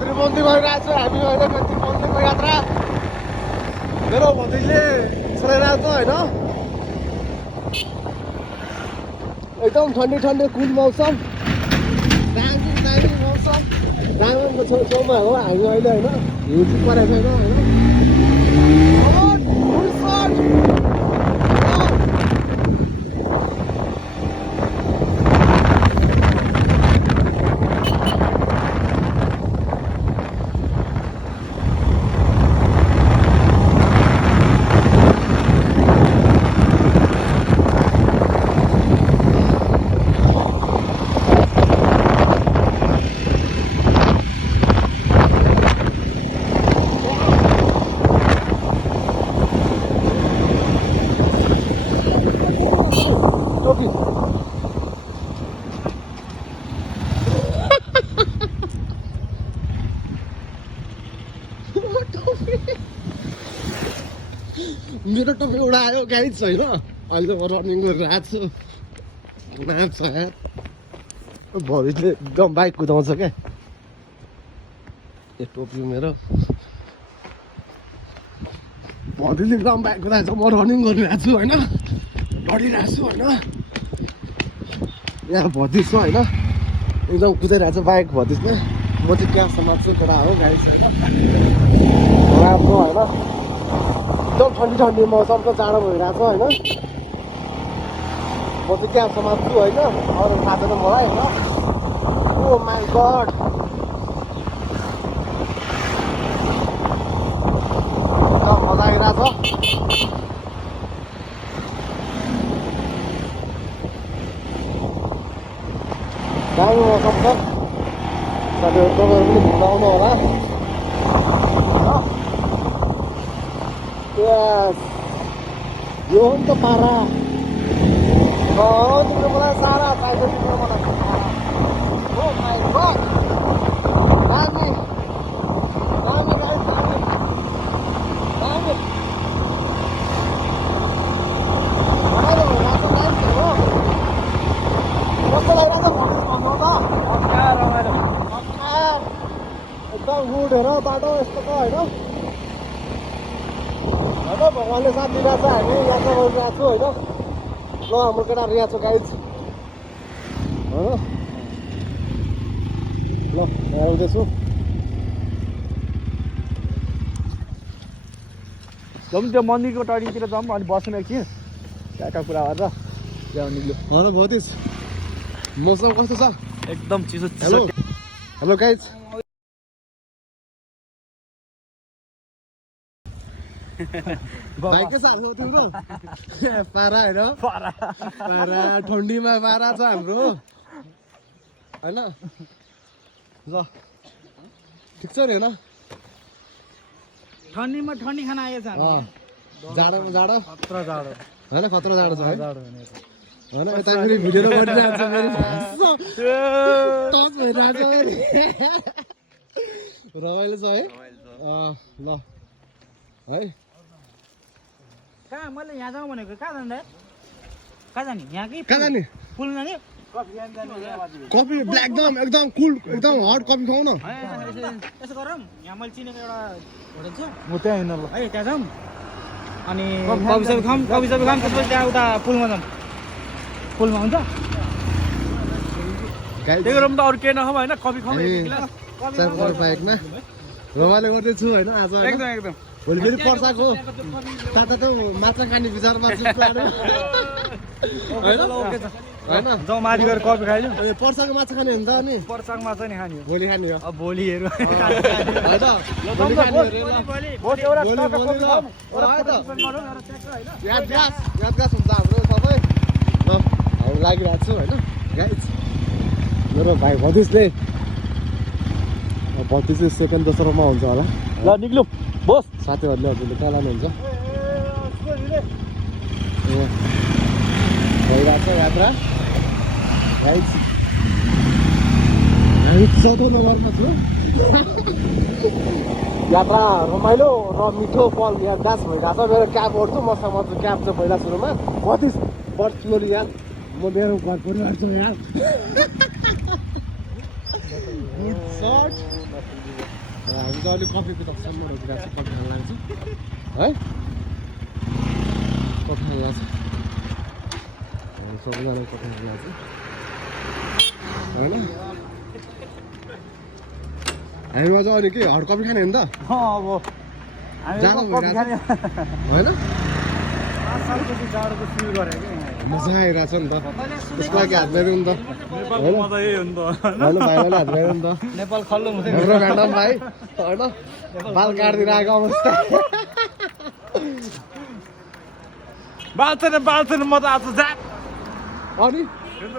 त्रिमन्त्री गइरहेको छु हामी अहिले त्रिमन्त्रीको यात्रा मेरो भतिजले चलाइरहेको होइन एकदम ठन्डी ठन्डी कुल मौसम दामी मौसम डायमन्डको छेउछाउमा हो हामी अहिले होइन हिउँ परेको छैन होइन मेरो टोपी उडायो गाइड छैन अहिले म रनिङ गरिरहेको छु नाम छ यार भरिसले एकदम बाइक कुदाउँछ क्या यो टोपी मेरो भरिसले एकदम बाइक कुदाएको छ म रनिङ गरिरहेको छु होइन लडिरहेको छु होइन यहाँ भतिज छ होइन एकदम कुदाइरहेको छ बाइक भतिजमा म चाहिँ क्या समात्छु केटा हो गाइड राम्रो होइन एकदम ठन्डी ठन्डी मौसमको जाडो भइरहेको छ होइन म चाहिँ क्या समात्छु होइन अरू थाहा छैन मलाई होइन ओ माई गड एकदम मजा आइरहेको छ दामी मौसम छ साथीहरू तपाईँहरू पनि घुम्न आउनु होला यो हो नि त पारा तिम्रो मलाई सारा चाहिन्छ तिम्रो मलाई ओ माई गड दामी दामी गाइस दामी दामी रमाइलो भइरहेको छ गाइस हो कस्तो लागिरहेको छ भन्नु त रमाइलो एकदम गुड हेर बाटो यस्तो छ होइन भगवान्ले साथ दिइरहेको छ हामी यात्रा गरिरहेको छु होइन ल हाम्रो केटाहरू यहाँ छ गाइज होइन ल यहाँ आउँदैछु जाउँ त्यो मन्दिरको टरीतिर जाउँ अनि बस्नु एकछिन त्यहाँका कुरा गरेर त्यहाँ निक्ल्यो हजुर भतिज मौसम कस्तो छ एकदम चिसो हेलो हेलो गाइज भाइकै साथ हो तिम्रो पारा होइन पारा ठन्डीमा पारा छ हाम्रो होइन ल ठिक छ नि होइन ठन्डीमा ठन्डी खाना आएछ जाडोमा जाडो खतरा जाडो होइन खतरा जाडो छ है होइन यता फेरि भिडियो गरिरहेको छ टच भइरहेको छ रमाइलो छ है ल है कहाँ मैले यहाँ जाउँ भनेको कहाँ जाँदा कहाँ जाने यहाँ कि कहाँ जाने पुल जाने कफी ब्ल्याक एकदम कुल एकदम हट कफी खाऊ न यसो गरौँ यहाँ मैले चिनेको एउटा होटल छ म त्यहाँ हिँड्नु ल है त्यहाँ जाउँ अनि कफी सफी खाऊँ त्यसपछि त्यहाँ उता पुलमा जाउँ पुलमा हुन्छ त्यही गरौँ त अरू केही नखाउँ होइन कफी खाउँ बाइकमा रमाइलो गर्दैछु होइन आज एकदम एकदम भोलि फेरि पर्साको तातो माछा खाने विचारमा छु होइन जाउँ माथि गएर कफी खाइदिउँ पर्साको माछा खाने हुन्छ अनि पर्साको माछा नि खाने भोलि खाने हो अब भोलिहरू यादगास हुन्छ हाम्रो सबै ल हामी लागिरहेको छु होइन गाइज मेरो भाइ भतिजले भतिज सेकेन्ड दोस्रोमा हुन्छ होला ल निक्ल्यौँ बस साथीहरूले हजुरले कहाँ लानुहुन्छ भइरहेको छ यात्रा गाइज हामी 14 नम्बरमा छु यात्रा रमाइलो र मिठो पल यादगास भइरहेको छ मेरो क्याब ओर्छु मसँग क्याब छ पहिला सुरुमा भतिज पर्छ याद म मेरो घर परिवार छु यार गुड सर्ट हामी चाहिँ अलिक कफीको तक्सम्म रोकिरहेको छ कफी खान लाग्छु है कफी खान लाग्छ सबैजना कफी खान लाग्छ होइन हामीमा चाहिँ अहिले के हट कफी खाने हो नि त अब जाडो भइरहेको होइन जाडोको फिल गरे कि मजा आइरहेछ नि त त्यसको लागि हात मेरो नि त होइन मजा यही हो नि त होइन भाइलाई हात मेरो नि त नेपाल खल्लो हुँदैन हाम्रो म्याडम भाइ होइन बाल काटिदिएर आएको अवस्था बाल छैन म त आज जा अनि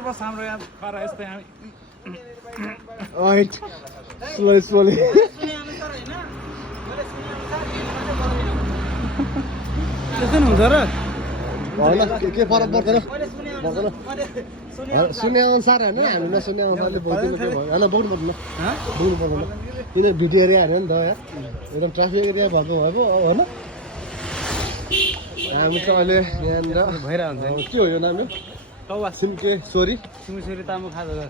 बस हाम्रो यहाँ पारा यस्तै हामी स्लोली त्यस्तै हुन्छ र होइन के फरक पर्दैन सुने अनुसार होइन हामी नसुने अनुसारले बोल्दिनँ के भयो होइन बोल्नु पर्दैन बोल्नु पर्दैन किन भिडियो एरिया हाल्यो नि त यार एकदम ट्राफिक एरिया भएको भए पो होइन हामी चाहिँ अहिले यहाँनिर भइरहन्छ के हो यो नाम सिम्के सोरी सिमसुरी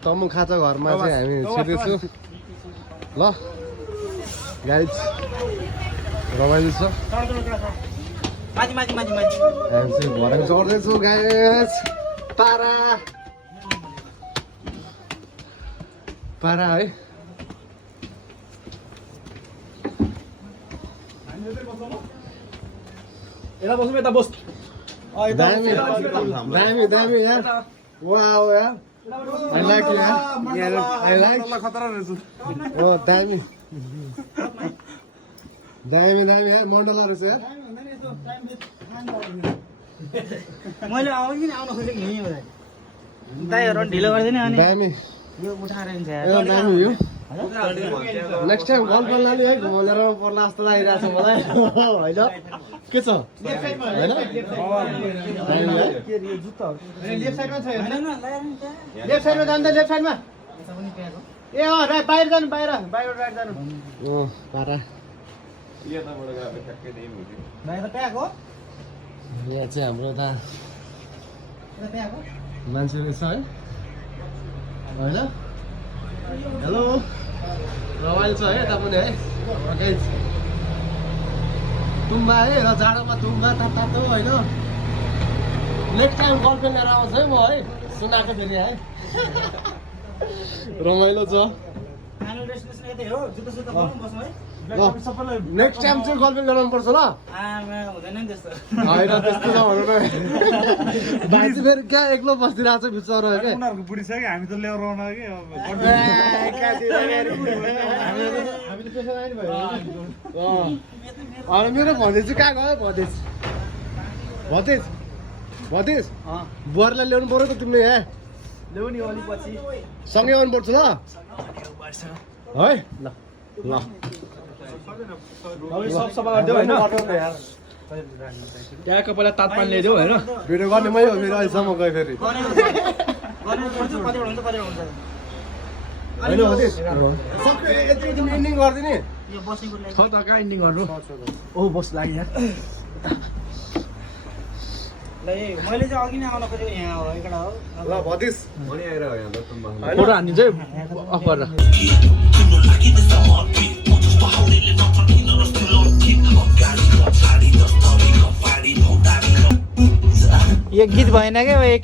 तमु खाँचा घरमा चाहिँ हामी छिर्दैछु ल गाइज रमाइलो छ माथि हामी चाहिँ घर चढ्दैछु गाइज पारा है यता बसौँ यता बस दामी यार वाउ यार I like it यार I like खतरा रहेछ oh दामी यार मण्डला रहेछ यार मैले अघि नै आउन खोजेको यहीँ हो दाइहरु ढिलो गर्दैन अनि दामी यो उठाएर हिँड्छ ए दामी यो नेक्स्ट टाइम गल्फ गर्न लाने है घुमाउनेर पर्ला जस्तो लागिरहेछ मलाई होइन के छ होइन लेफ्ट साइडमा छ लेफ्ट साइडमा जानु त लेफ्ट साइडमा ए बाहिर जानु बाहिर राइट जानु पारा बाहिर प्याक हो यहाँ चाहिँ हाम्रो त मान्छे रहेछ है होइन हेलो रमाइलो छ है यता पनि है तुम्बा है र जाडोमा तुम्बा तातो होइन नेक्स्ट टाइम गर्लफ्रेन्ड लिएर आउँछ है म है सुनाएको फेरि है रमाइलो छ नेक्स्ट टाइम चाहिँ गर्लफ्रेन्ड लिएर आउनुपर्छ ल होइन त्यस्तो छ भन्नु न भाइ चाहिँ फेरि क्या एक्लो बसिरहेको छ बिचरा क्या उनीहरूको बुढी छ कि हामी त ल्याएर आउन कि अनि मेरो भतेज चाहिँ कहाँ गयो भतेज बुहारीलाई ल्याउनु पर्यो त तिमीले यहाँ ल्याउने अलिक पछि सँगै आउनुपर्छ ल है ल सब सफा गरिदेऊ होइन त्यहाँको पहिला तातपानी ल्याइदेऊ होइन भिडियो गर्ने मै हो फेरि अहिलेसम्म गयो फेरि होइन भतेज सबै यति तिमी एन्डिङ गरिदिने छ त कहाँ इन्डिङ गर्नु ओ बस लाग्यो यहाँ मैले चाहिँ अघि नै आउन खोजेको यहाँ हो एकटा हो ल भतेज फोटो हानिदिन्छ है अफ गरेर यो गीत भएन क्या एक